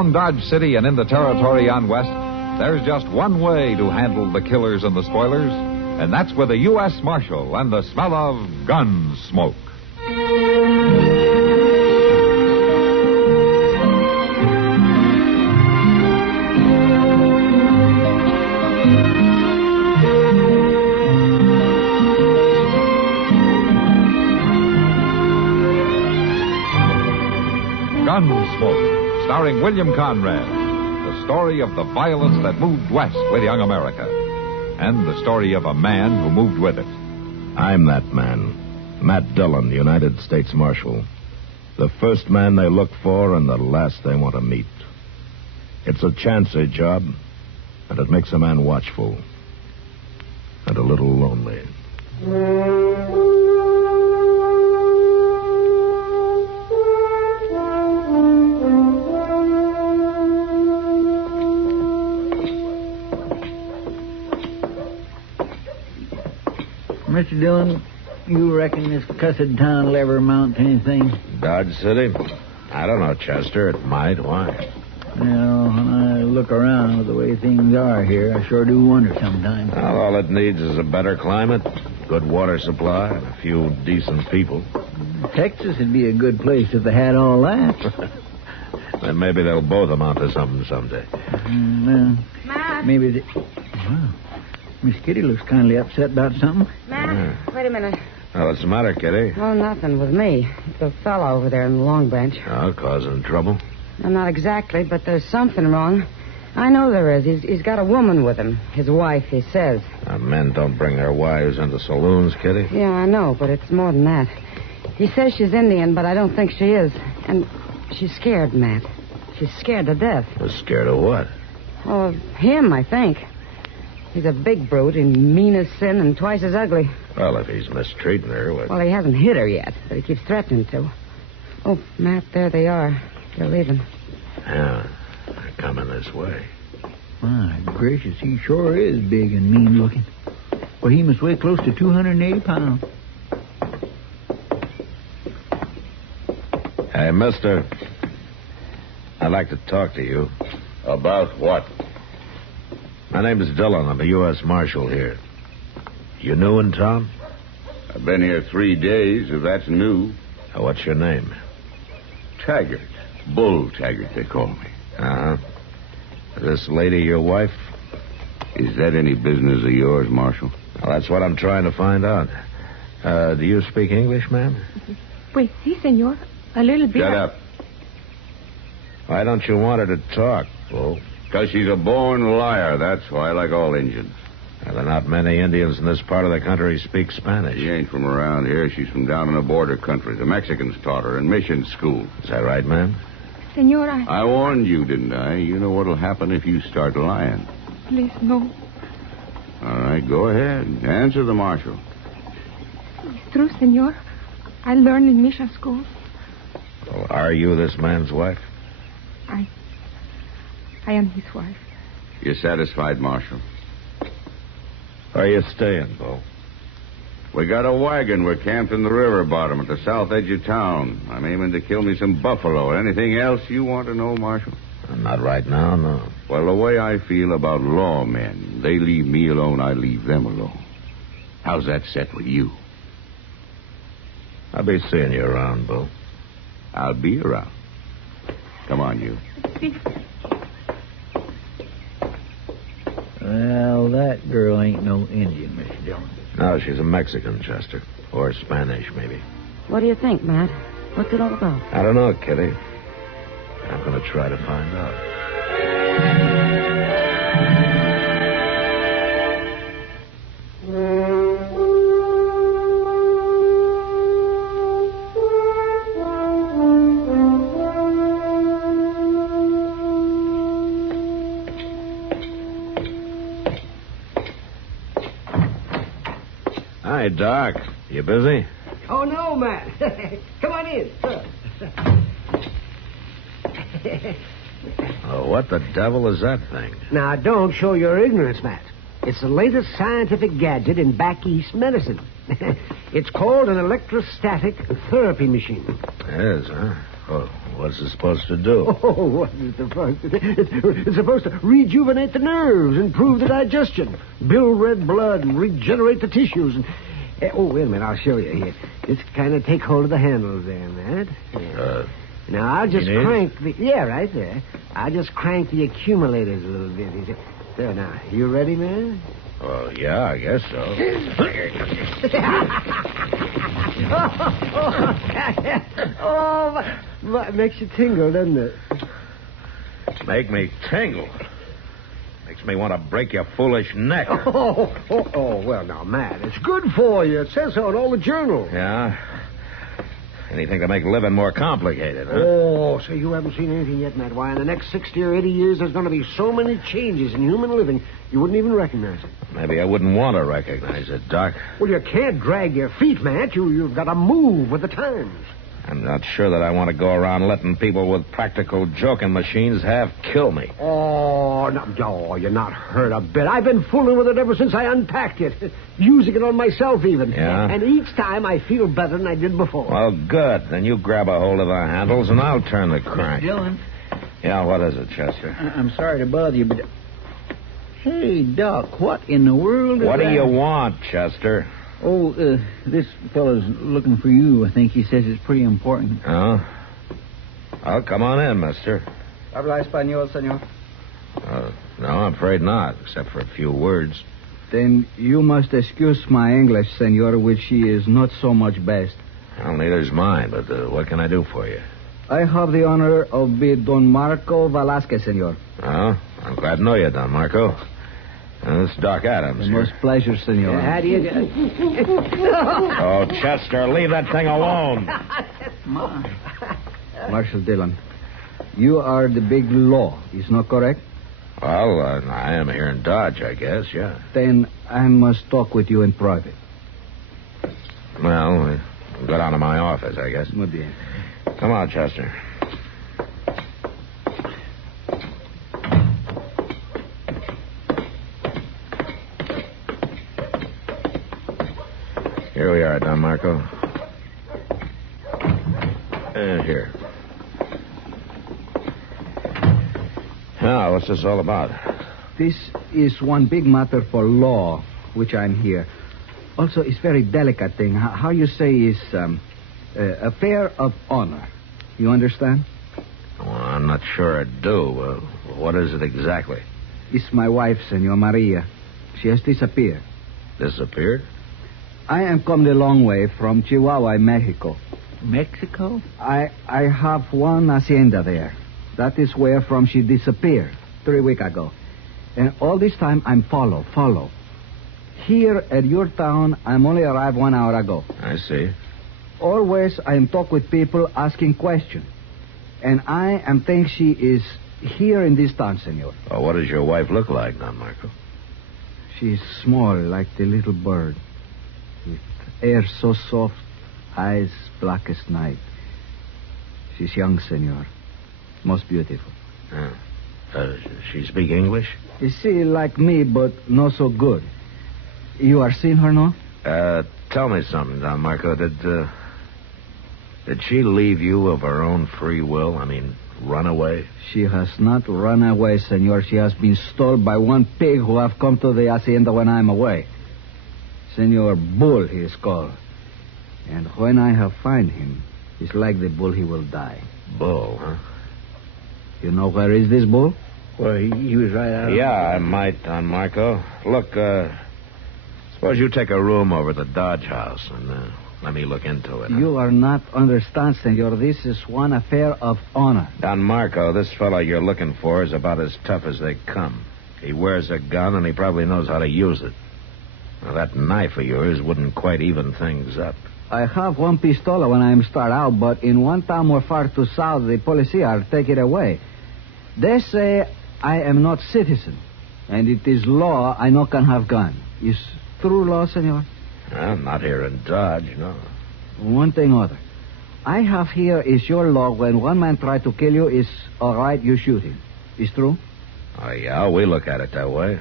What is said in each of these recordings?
Around Dodge City and in the territory on West, there's just one way to handle the killers and the spoilers, and that's with a U.S. Marshal and the smell of Gunsmoke. Gunsmoke, starring William Conrad. The story of the violence that moved west with young America. And the story of a man who moved with it. I'm that man. Matt Dillon, United States Marshal. The first man they look for and the last they want to meet. It's a chancy job, and it makes a man watchful. And a little lonely. Mr. Dillon, you reckon this cussed town will ever amount to anything? Dodge City? I don't know, Chester. It might. Why? Well, when I look around with the way things are here, I sure do wonder sometimes. Well, all it needs is a better climate, good water supply, and a few decent people. Texas would be a good place if they had all that. Then maybe they'll both amount to something someday. Matt? Maybe they... Wow. Miss Kitty looks kindly upset about something. Matt, wait a minute. Oh, what's the matter, Kitty? Oh, nothing with me. The fellow over there in the Long Branch. Oh, causing trouble? Not exactly, but there's something wrong. I know there is. He's got a woman with him. His wife, he says. Men don't bring their wives into saloons, Kitty. Yeah, I know, but it's more than that. He says she's Indian, but I don't think she is. And she's scared, Matt. She's scared to death. Was scared of what? Oh, of him, I think. He's a big brute and mean as sin and twice as ugly. Well, if he's mistreating her, what... Well, he hasn't hit her yet, but he keeps threatening to. Oh, Matt, there they are. They're leaving. Yeah, they're coming this way. My gracious, he sure is big and mean looking. Well, he must weigh close to 280 pounds. Hey, mister. I'd like to talk to you. About what? My name is Dillon. I'm a U.S. Marshal here. You new in town? I've been here 3 days, if that's new. What's your name? Taggart. Bull Taggart, they call me. Uh-huh. This lady your wife? Is that any business of yours, Marshal? Well, that's what I'm trying to find out. Do you speak English, ma'am? Pues sí, senor. A little bit. Shut up. Why don't you want her to talk, Bull? Because she's a born liar, that's why, like all Indians. Well, there are not many Indians in this part of the country who speak Spanish. She ain't from around here. She's from down in the border country. The Mexicans taught her in mission school. Is that right, ma'am? Senor, I warned you, didn't I? You know what'll happen if you start lying. Please, no. All right, go ahead. Answer the marshal. It's true, senor. I learned in mission school. Well, are you this man's wife? I am his wife. You satisfied, Marshal? Where are you staying, Bull? We got a wagon. We're camped in the river bottom at the south edge of town. I'm aiming to kill me some buffalo. Anything else you want to know, Marshal? Not right now, no. Well, the way I feel about lawmen, they leave me alone, I leave them alone. How's that set with you? I'll be seeing you around, Bull. I'll be around. Come on, you. Well, that girl ain't no Indian, Mr. Dillon. No, she's a Mexican, Chester. Or Spanish, maybe. What do you think, Matt? What's it all about? I don't know, Kitty. I'm going to try to find out. Hi, Doc. You busy? Oh, no, Matt. Come on in, sir. Oh, what the devil is that thing? Now, don't show your ignorance, Matt. It's the latest scientific gadget in back east medicine. It's called an electrostatic therapy machine. It is, huh? Well, what's it supposed to do? Oh, what is it supposed to do? It's supposed to rejuvenate the nerves, improve the digestion, build red blood, and regenerate the tissues. And oh, wait a minute, I'll show you here. Just kind of take hold of the handles there, Matt. Yeah. Now, I'll just crank the... Yeah, right there. I'll just crank the accumulators a little bit. There, now. You ready, man? Well, yeah, I guess so. It makes you tingle, doesn't it? Make me tingle. Makes me want to break your foolish neck. Well, now, Matt, it's good for you. It says so in all the journals. Yeah? Anything to make living more complicated, huh? Oh, so you haven't seen anything yet, Matt. Why, in the next 60 or 80 years, there's going to be so many changes in human living, you wouldn't even recognize it. Maybe I wouldn't want to recognize it, Doc. Well, you can't drag your feet, Matt. You've got to move with the times. I'm not sure that I want to go around letting people with practical joking machines half kill me. Oh, no, you're not hurt a bit. I've been fooling with it ever since I unpacked it. Using it on myself, even. Yeah? And each time I feel better than I did before. Well, good. Then you grab a hold of the handles and I'll turn the crank. Dillon. Yeah, what is it, Chester? I'm sorry to bother you, but... Hey, Doc, what in the world is What that? do you want, Chester? Oh, this fellow's looking for you. I think he says it's pretty important. Oh? Oh, come on in, mister. Habla español, senor? No, I'm afraid not, except for a few words. Then you must excuse my English, senor, which is not so much best. Well, neither's mine, but what can I do for you? I have the honor of being Don Marco Velasquez, senor. Oh, I'm glad to know you, Don Marco. This is Doc Adams. The most pleasure, senor. How do you... Oh, Chester, leave that thing alone. Marshal Dillon, you are the big law, is not correct? Well, I am here in Dodge, I guess, yeah. Then I must talk with you in private. Well, go down to my office, I guess. Muy bien. Come on, Chester. Here we are, Don Marco. Here. Now, what's this all about? This is one big matter for law, which I'm here. Also, it's very delicate thing. How you say is affair of honor. You understand? Well, I'm not sure I do. What is it exactly? It's my wife, Senor Maria. She has disappeared. Disappeared? I am come the long way from Chihuahua, Mexico. Mexico? I have one hacienda there. That is where from she disappeared 3 weeks ago. And all this time I'm follow. Here at your town, I'm only arrived 1 hour ago. I see. Always I am talk with people asking questions. And I am think she is here in this town, senor. Well, what does your wife look like, Don Marco? She's small, like the little bird. With hair so soft, eyes black as night. She's young, senor. Most beautiful. She speak English? You see, like me, but not so good. You are seen her, no? Tell me something, Don Marco. Did she leave you of her own free will? I mean, run away? She has not run away, senor. She has been stolen by one pig who have come to the hacienda when I'm away. Senor Bull, he is called. And when I have find him, it's like the bull, he will die. Bull, huh? You know where is this bull? Well, he was right out. Yeah, I might, Don Marco. Look, suppose you take a room over at the Dodge House and let me look into it. You are not understand, senor. This is one affair of honor. Don Marco, this fellow you're looking for is about as tough as they come. He wears a gun and he probably knows how to use it. Now, that knife of yours wouldn't quite even things up. I have one pistola when I start out, but in one town more far to south, the policia take it away. They say I am not citizen, and it is law I no can have gun. Is true law, senor? Well, not here in Dodge, no. One thing other. I have here is your law when one man try to kill you, is all right, you shoot him. Is true? Oh, yeah, we look at it that way.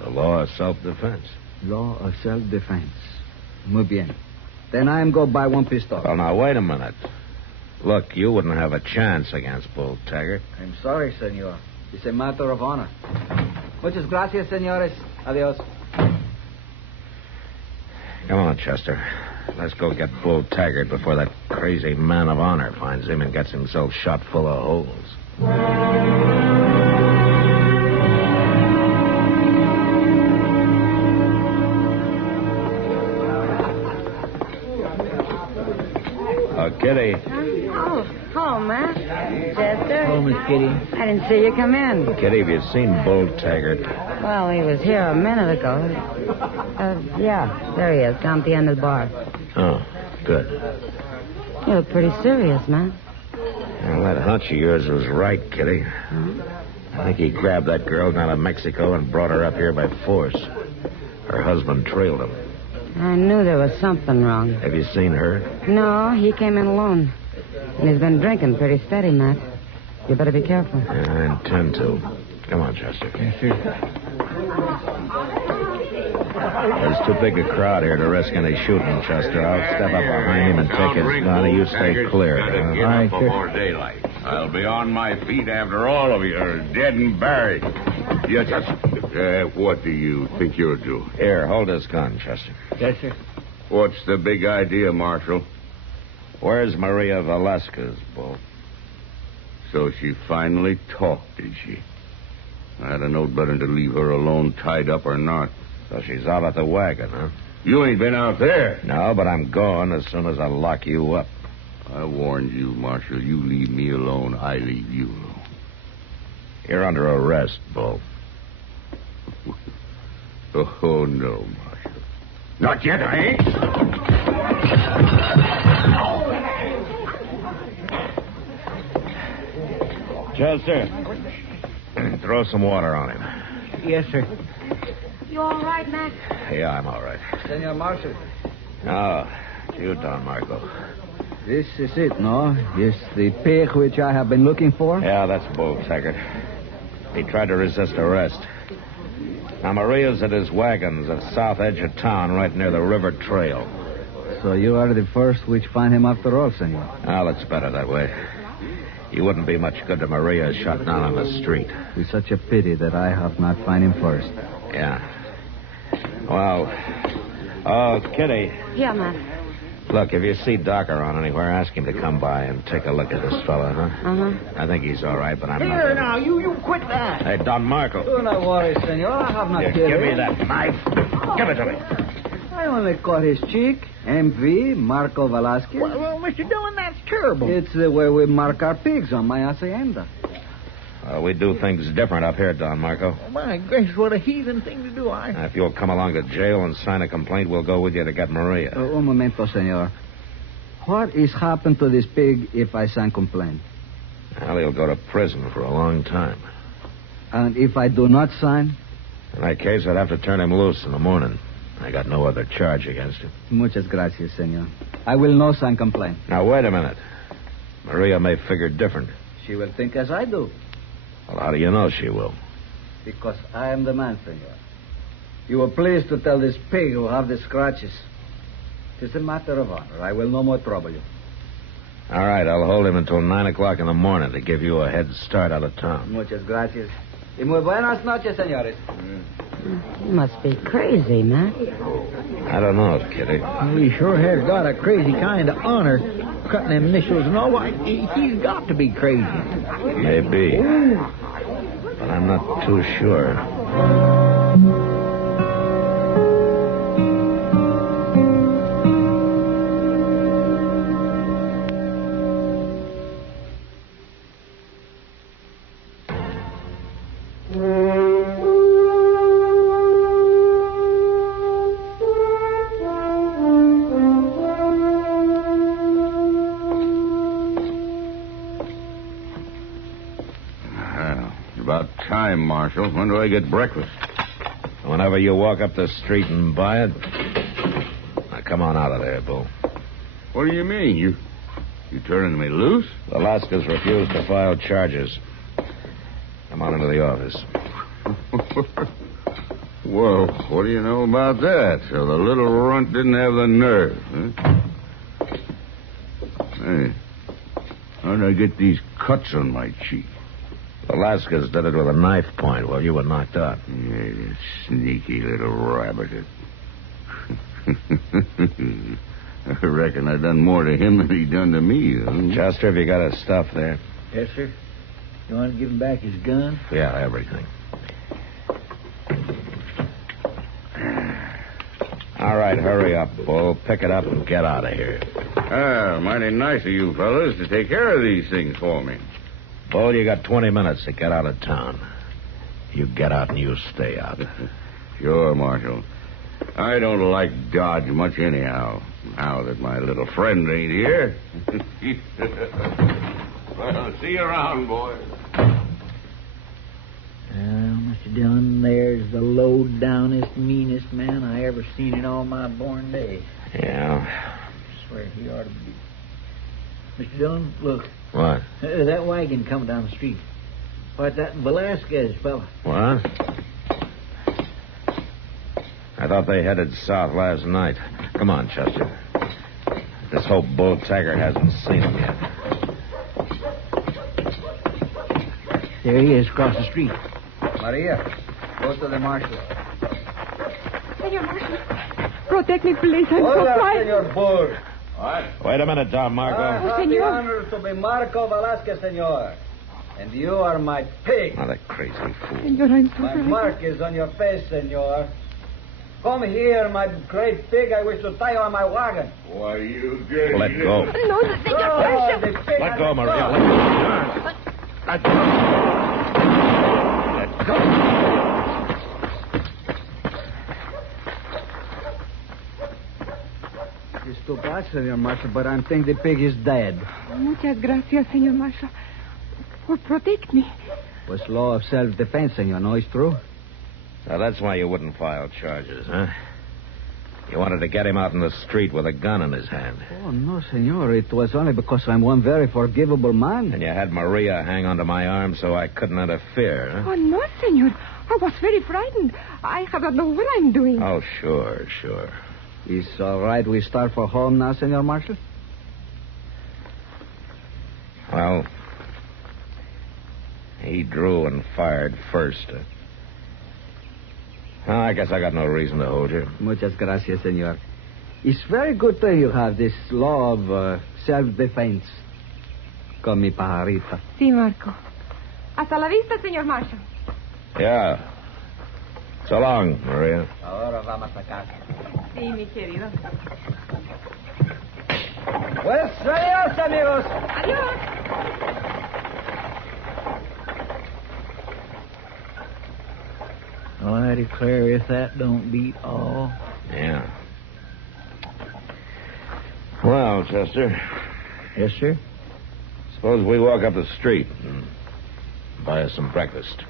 The law of self-defense. Law of self-defense. Muy bien. Then I am go buy one pistol. Well, now, wait a minute. Look, you wouldn't have a chance against Bull Taggart. I'm sorry, senor. It's a matter of honor. Muchas gracias, senores. Adios. Come on, Chester. Let's go get Bull Taggart before that crazy man of honor finds him and gets himself shot full of holes. Kitty. Oh, hello, Matt. Chester. Oh, Miss Kitty. I didn't see you come in. Kitty, have you seen Bull Taggart? Well, he was here a minute ago. Yeah, there he is, down at the end of the bar. Oh, good. You look pretty serious, man. Well, that hunch of yours was right, Kitty. I think he grabbed that girl down in Mexico and brought her up here by force. Her husband trailed him. I knew there was something wrong. Have you seen her? No, he came in alone. And he's been drinking pretty steady, Matt. You better be careful. Yeah, I intend to. Come on, Chester. Yes, sir. There's too big a crowd here to risk any shooting, Chester. I'll step up behind him and take his gun, and you stay clear. Gotta get All up right, before daylight. I'll be on my feet after all of you are dead and buried. You just... what do you think you'll do? Here, hold this gun, Chester. Yes, sir. What's the big idea, Marshal? Where's Maria Velasquez, Bull? So she finally talked, did she? I'd have known better to leave her alone, tied up or not. So she's out at the wagon, huh? You ain't been out there. No, but I'm going as soon as I lock you up. I warned you, Marshal. You leave me alone, I leave you alone. You're under arrest, Bull. Oh, no, Marshal. Not yet, I ain't. Chester, throw some water on him. Yes, sir. You all right, Matt? Yeah, I'm all right. Senor Marshal, Oh, you, Don Marco. this is it, no? Is the pig which I have been looking for? Yeah, that's Bull Taggart. He tried to resist arrest. Now, Maria's at his wagons at the south edge of town, right near the river trail. So you are the first which find him after all, senor. Well, it's better that way. He wouldn't be much good to Maria shot down on the street. It's such a pity that I have not find him first. Yeah. Well, oh, Kitty. Yeah, Matt. Look, if you see Doc around anywhere, ask him to come by and take a look at this fella, huh? Uh-huh. I think he's all right, but I'm not... Here, now, you quit that. Hey, Don Marco. Do not worry, senor. I have not Here, killed give me him. that knife. Give it to me. I only caught his cheek. MV, Marco Velasquez. Well, Mr. Dillon, that's terrible. It's the way we mark our pigs on my hacienda. We do things different up here, Don Marco. My gracious, what a heathen thing to do. Now, if you'll come along to jail and sign a complaint, we'll go with you to get Maria. Un momento, senor. What is happened to this pig if I sign complaint? Well, he'll go to prison for a long time. And if I do not sign? In that case, I'd have to turn him loose in the morning. I got no other charge against him. Muchas gracias, senor. I will no sign complaint. Now, wait a minute. Maria may figure different. She will think as I do. Well, how do you know she will? Because I am the man, senor. You were pleased to tell this pig who have the scratches. It is a matter of honor. I will no more trouble you. All right, I'll hold him until 9 o'clock in the morning to give you a head start out of town. Muchas gracias. Y muy buenas noches, señores. You must be crazy, Matt. I don't know, Kitty. Well, he sure has got a crazy kind of honor. Cutting them initials and all. Why, he's got to be crazy. Maybe. But I'm not too sure. About time, Marshal. When do I get breakfast? Whenever you walk up the street and buy it. Now, come on out of there, Bull. What do you mean? You turning me loose? Velasquez refused to file charges. Come on into the office. Well, what do you know about that? So the little runt didn't have the nerve, huh? Hey, How did I get these cuts on my cheek? Velasquez did it with a knife point while you were knocked out. Yeah, that sneaky little rabbit. I reckon I done more to him than he done to me. Huh? Chester, have you got his stuff there? Yes, sir. You want to give him back his gun? Yeah, everything. All right, hurry up, Bull. Pick it up and get out of here. Mighty nice of you fellas to take care of these things for me. Bull, you got 20 minutes to get out of town. You get out and you stay out. Sure, Marshal. I don't like Dodge much anyhow, now that my little friend ain't here. Well, see you around, boys. Mr. Dillon, there's the low-downest, meanest man I ever seen in all my born days. Yeah. I swear he ought to be. Mr. Dillon, look. What? That wagon coming down the street. What's that Velasquez fella? What? I thought they headed south last night. Come on, Chester. Let's hope Bull Taggart hasn't seen them yet. There he is, across the street. Maria, go to the marshal. Senor Marshal, protect me, please. I'm so frightened. Senor Bull. What? Wait a minute, Don Marco. I have Senor. the honor to be Marco Velasquez, senor. And you are my pig. Oh, that crazy fool. Senor, I'm so My frightened. mark is on your face, senor. Come here, my great pig. I wish to tie you on my wagon. Why, you dirty... Let go. No, Senor Oh, Marshal. the pig. Let go, Maria. Let go. Let go. It's too bad, senor marshal, but I think the pig is dead. Muchas gracias, Senor Marshal. For protect me. Was law of self-defense, senor. No, it's true. So that's why you wouldn't file charges, huh? You wanted to get him out in the street with a gun in his hand. Oh, no, senor. It was only because I'm one very forgivable man. And you had Maria hang onto my arm so I couldn't interfere, huh? Oh, no, Senor. I was very frightened. I have not know what I'm doing. Oh, sure. It's all right we start for home now, senor marshal? Well, he drew and fired first. I guess I got no reason to hold you. Muchas gracias, senor. It's very good that you have this law of self-defense. Con mi pajarita. Sí, Marco. Hasta la vista, Senor Marshal. Yeah. So long, Maria. Ahora vamos a casa. Sí, mi querido. Pues adiós, amigos. Adiós. Well, I declare if that don't beat all. Yeah. Well, Chester, Yes, sir. suppose we walk up the street and buy us some breakfast.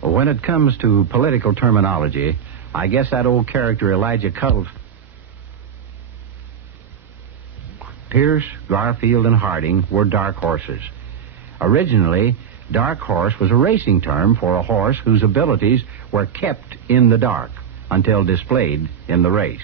When it comes to political terminology, I guess that old character Elijah Cuttle... Pierce, Garfield, and Harding were dark horses. Originally, dark horse was a racing term for a horse whose abilities were kept in the dark until displayed in the race.